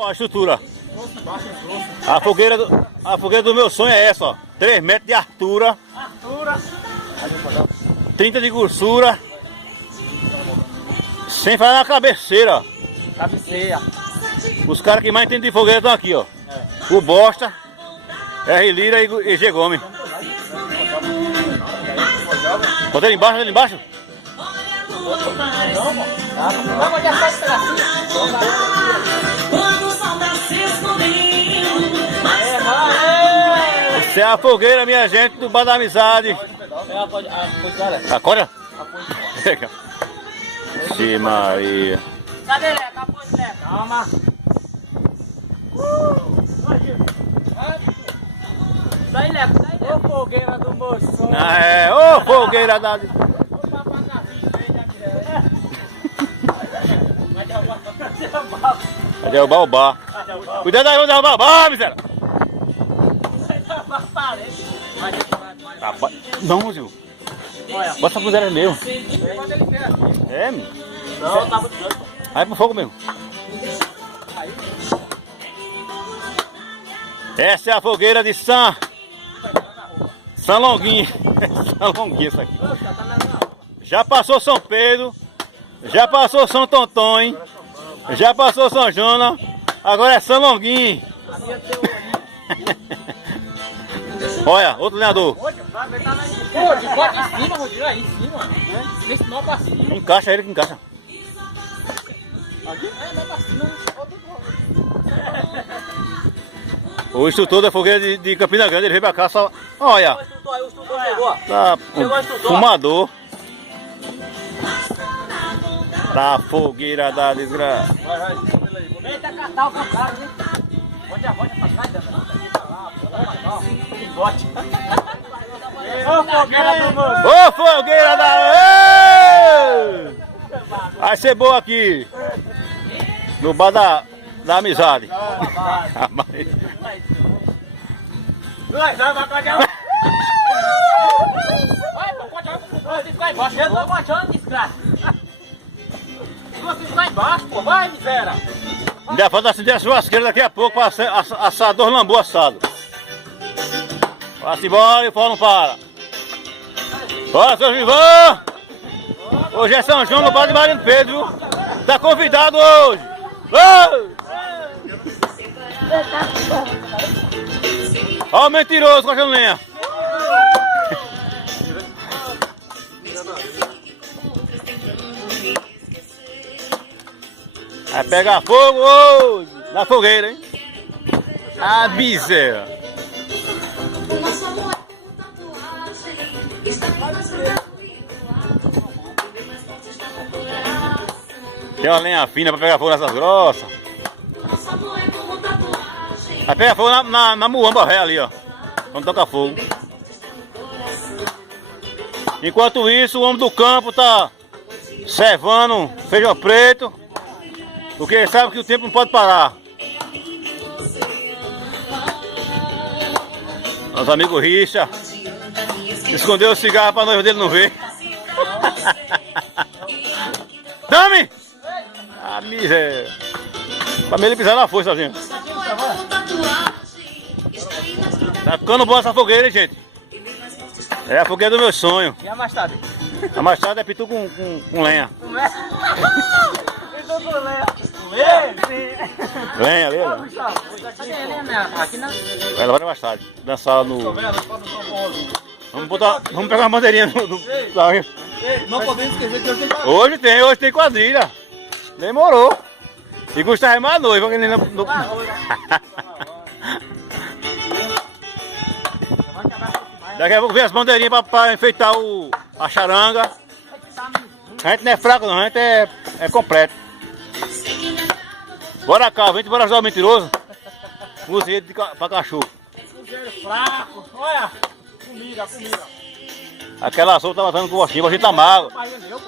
Ó, a estrutura. A fogueira do meu sonho é essa, ó. 3 metros de altura. 30 de grossura. Sem falar na cabeceira. Cabeceira. Os caras que mais entendem de fogueira estão aqui, ó. O Bosta, R. Lira e G. Gomes. Bota ele embaixo, Vamos de acesso pela cima. Essa é a fogueira, minha gente, do Bar da Amizade. A corda? Sim, Maria. Cadê Leca? Apoio Leca. Calma. Sai Leca, sai Leca. Ô fogueira do moço. Ô fogueira da... Vai derrubar o bar. Cuidado aí, vamos derrubar o bar, miséria. Não, Zil. Bota essa cozinha mesmo. É, meu. Não, tá muito grande. Vai pro fogo mesmo. Essa é a fogueira de São Longuinho. São Longuinho essa aqui. Já passou São Pedro. Já passou São Tonton. Já passou São Jonas. Agora é São Longuinho. Olha, outro lenhador. Bota em cima, vou tirar aí em cima. Nesse nó pra cima. Encaixa ele que encaixa. Aqui? É, nó pra cima. O instrutor da fogueira de Campina Grande, ele veio pra cá só. Olha. O instrutor chegou. Tá fumador. Tá fogueira da desgraça. Eita, catar o cara, hein? Pode pra trás, bote. Ô fogueira do moço! Ô fogueira da... Vai ser boa aqui. No Bar da Amizade. Vai, você ficar embaixo. Eu tô baixando, desgraça. Você ficar embaixo, pô. Vai, miséria. Ainda falta acender a churrasqueira daqui a pouco para assar 2 lambu assados. Vai-se embora e o pau não para. Bora, seu Givão! Hoje é São João no Bar de Mariano Pedro, viu? Tá convidado hoje! Ó o mentiroso cortando lenha! Vai pegar fogo hoje na fogueira, hein? A bezerra! Tem uma lenha fina pra pegar fogo nessas grossas. Vai pegar fogo na muamba ré ali, ó. Quando toca fogo. Enquanto isso, o homem do campo tá cevando feijão preto. Porque ele sabe que o tempo não pode parar. Nosso amigo Richa escondeu o cigarro pra noiva dele não ver. Dame! A miséria. Pra mim ele pisar na força, gente. Tá ficando boa essa fogueira, hein, gente? É a fogueira do meu sonho. E a machada? A machada é pitu com lenha. Com lenha? Pitu com lenha. Lenha ali, ó. Cadê a lenha? Aqui não. Vai levar bastante. Dançar no... Vamos pegar uma bandeirinha no... Não podemos esquecer que hoje tem quadrilha. Demorou. E Gustavo é mais noivo. Daqui a pouco vem as bandeirinhas pra enfeitar a charanga. A gente não é fraco não, a gente é completo. Bora cá, vem embora ajudar o mentiroso. Cozinha pra cachorro. fraco, olha. Comida. Aquela sopa tá matando com o Bostinho, o Bostinho tá magro.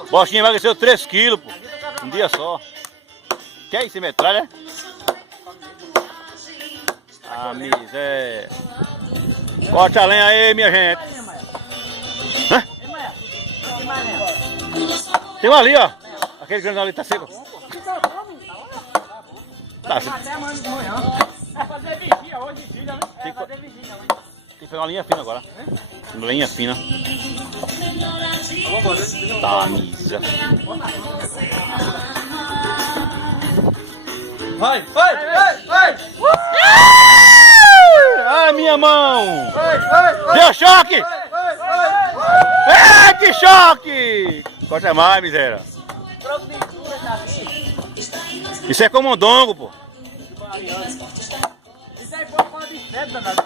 O Bostinho emagreceu 3 quilos, pô. Um dia só. Quer isso, metralha? Ah, miséria. Corte a lenha aí, minha gente. Hã? Tem um ali, ó. Aquele grande ali tá seco. cara. Até amanhã de manhã. É fazer vigia hoje, filha, né? É fazer vigia, né? Tem que pegar uma linha fina agora. Linha fina. Tá, misa. Vai, vai, vai, vai! Ai, minha mão! Vai, vai, vai! Deu choque! Vai, vai! É, que choque! Corta mais, miséria. Isso é comondongo, pô. Isso aí foi uma de sete, danado.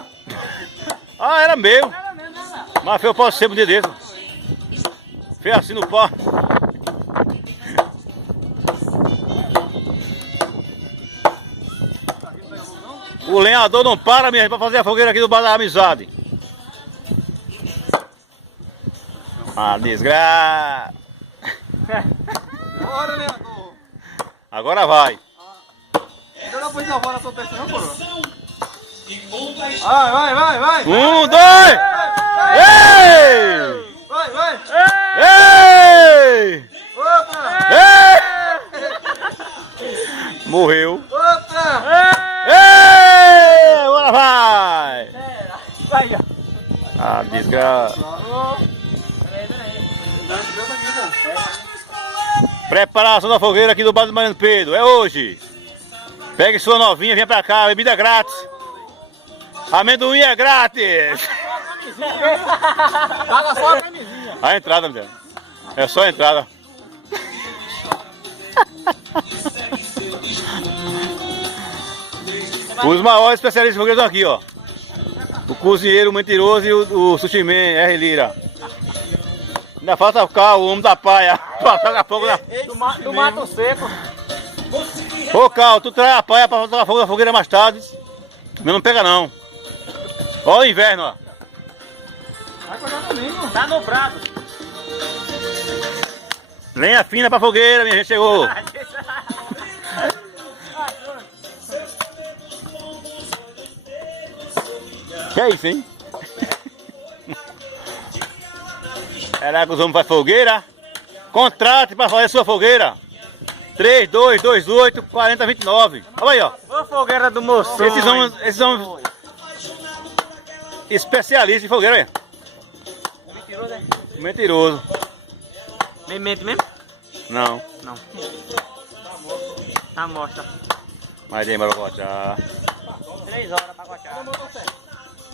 Ah, era meu. Era mesmo, né? Mas eu posso ser um dia desse. Fez assim no pó. O lenhador não para, minha gente, pra fazer a fogueira aqui do bar da amizade. Ah, desgraça. Bora, Leandro! Agora vai. Ainda não pôs na bola tua peça, não, coroa? Vai, vai, vai, vai! 1, 2! Ei! Vai, vai! Ei! Outra! Ei! Morreu. Outra! Ei! Agora vai! Vai, ó. Ah, desgraça. Preparação da fogueira aqui do bar do Mariano Pedro. É hoje. Pegue sua novinha, venha pra cá, bebida grátis. Amendoim é grátis. Paga só a camisinha. A entrada, mulher. É só a entrada. Os maiores especialistas de fogueira estão aqui, ó. O cozinheiro mentiroso e o sushi man, R. Lira. Ainda falta ficar o homem da paia pra jogar fogo na... Do mato seco. Ô, Cal, tu traz a paia pra botar fogo na fogueira mais tarde. Mas não pega não. Ó o inverno, ó. Vai pegar comigo! Tá no prato. Lenha fina pra fogueira, minha gente chegou. Que é isso, hein? Será que os homens fazem fogueira? Contrate para fazer sua fogueira. 3228 4029. Olha aí, ó. Ô fogueira do moço. Esses homens especialistas em fogueira, aí. Mentiroso, é? Mentiroso. Nem mente mesmo? Não. Não. Tá, mostra. Mas aí, Maragocha. 3 horas pra cochar.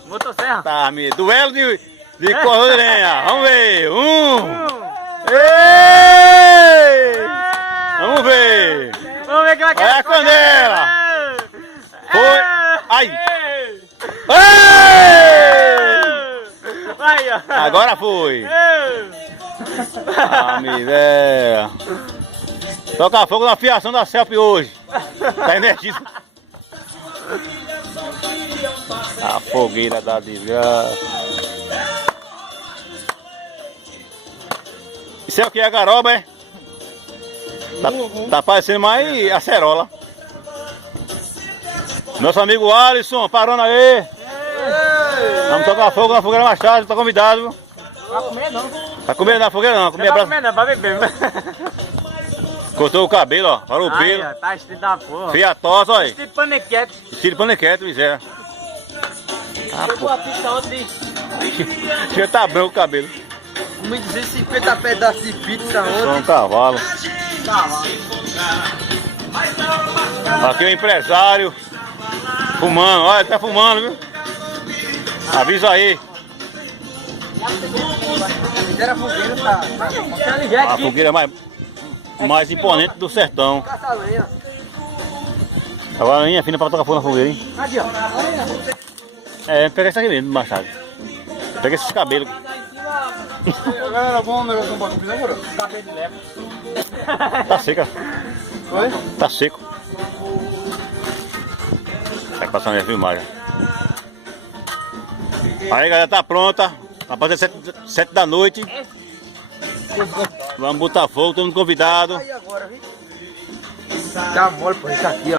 Motosserra? Tá, amigo. Duelo de corredor de lenha. Vamos ver. Ei! Vamos ver. Vamos ver quem vai Olha a canela. Foi. Ai. Ei! Vai, ó. Agora foi. Ah, miséria. Toca fogo na fiação da selfie hoje. Tá energiza. A fogueira da desgraça. Isso é o que? É a garoba, é? Tá parecendo mais acerola. Nosso amigo Alisson, parando aí. Vamos tocar fogo na fogueira mais tarde, tá convidado. Vai comer não. Tá comendo na fogueira não, comer Não vai abraço. comer não, vai beber. Cortou o cabelo, ó, parou o pelo. Ai, ó, tá estilo da porra. Fria tosse, olha aí. Estilo paniquete. Estilo paniquete, miséria. Ah, Eu vou a pizza ontem. já tá branco o cabelo. Me dizer 50 pedaços de pizza ontem. Só um cavalo. Aqui é o empresário. Fumando, olha, tá fumando, viu? Avisa aí. Era fogueira, tá? A fogueira mais imponente do sertão. Caça lenha. Agora a linha fina pra tocar fogo na fogueira, hein? Aqui, ó. É, pega essa aqui mesmo, Machado. Pega esses cabelos. Era bom o negócio do bagulho, não, coroa? Cabelo de leve. Tá seca. Oi? Tá seco. Vai passar minha filmagem. Aí, galera, tá pronta. Tá pra ser 7 da noite. Vamos botar fogo, todo mundo convidado. Aí agora, viu? Tá mole, pô, isso aqui, ó.